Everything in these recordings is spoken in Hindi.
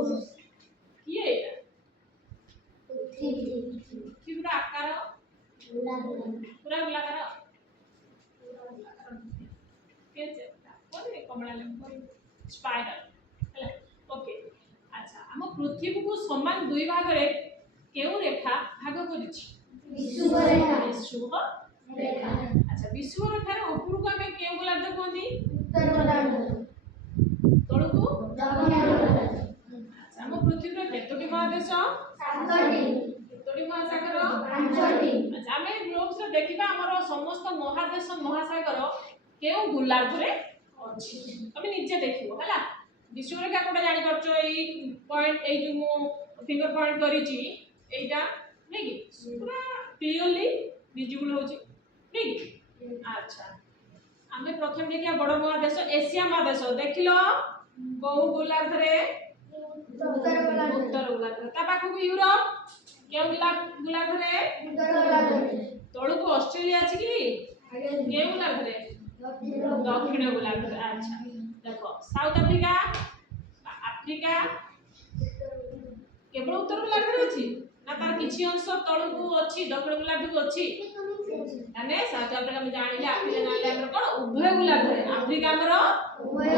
किए एटा पृथ्वी आकार पूरा गोलाकार के कोने कमला लेंथ स्पाइरल हला ओके अच्छा हम पृथ्वी को समान दुई भाग रे केउ रेखा भाग करिछि विषुव रेखा अच्छा विषुव रेखा रे ऊपर को हमें केउ गोलार्ध कहंदी उत्तर गोलार्ध तळु को दक्षिण गोलार्ध अच्छा हम पृथ्वी रे केतोटी महादेश 7टी केतोटी महासागर 5टी अच्छा हमें ग्लोब्स रे देखिबा हमर समस्त महादेश महासागर केउ गोलार्ध रे अछि तमे नीचे देखिबो हला विषुव रेखा कोटा जानि परछो एई पॉइंट एई जो मो फिंगर पॉइंट करिछि एटा नै कि पूरा क्लियरली विजिबल होछि नै कि अच्छा हमें प्रथम देखिया बड़ महादेश एशिया महादेश देखिलो बहु गोलार्ध रे उत्तर गोलार्ध ता पाखु यूरोप के गोलार्ध रे उत्तर गोलार्ध तळु को ऑस्ट्रेलिया अछि कि के गोलार्ध रे दक्षिण गोलार्ध रे अच्छा देखो साउथ अफ्रीका अफ्रीका केवल उत्तर गोलार्ध रे अछि ना तार किछि अंश तळु को अछि दक्षिण गोलार्ध को अछि माने साउथ अफ्रीका में जानिले अफ्रीका जानिले हमर कोन उभय गोलार्ध रे अफ्रीका हमर उभय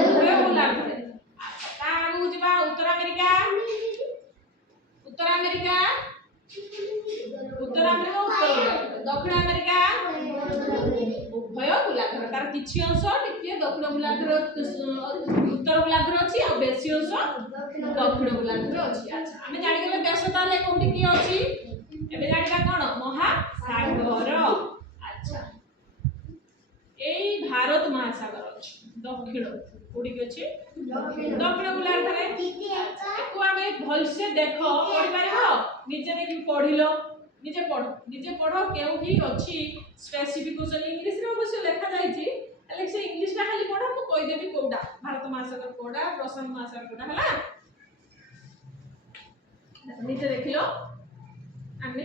गोलार्ध रे अच्छा ता आगु जिबा उत्तर अमेरिका उत्तर अमेरिका उत्तर दक्षिण अमेरिका उभय गोलार्ध तार किछि अंश टिके दक्षिण गोलार्ध रे उत्तर गोलार्ध रे अछि आ बेसी अंश दक्षिण गोलार्ध रे अछि अच्छा हमें जानि गेले व्यासता ले कोठी की अछि एबे जानिबा कोन महासागर अच्छा एई भारत महासागर अछि दक्षिण कोठी की अछि दक्षिण गोलार्ध रे एको हमें भल से देखो पढि पारिबो निजे देखि पढिलो निजे पढो केउठी अछि स्पेसिफिकेशन इंग्लिश रे अवश्य लिखा जाईछि अले से इंग्लिश टा खाली पढो मु कहि देबी कोडा भारत महासागर कोडा प्रशांत महासागर कोडा हला निजे देखिलो आमे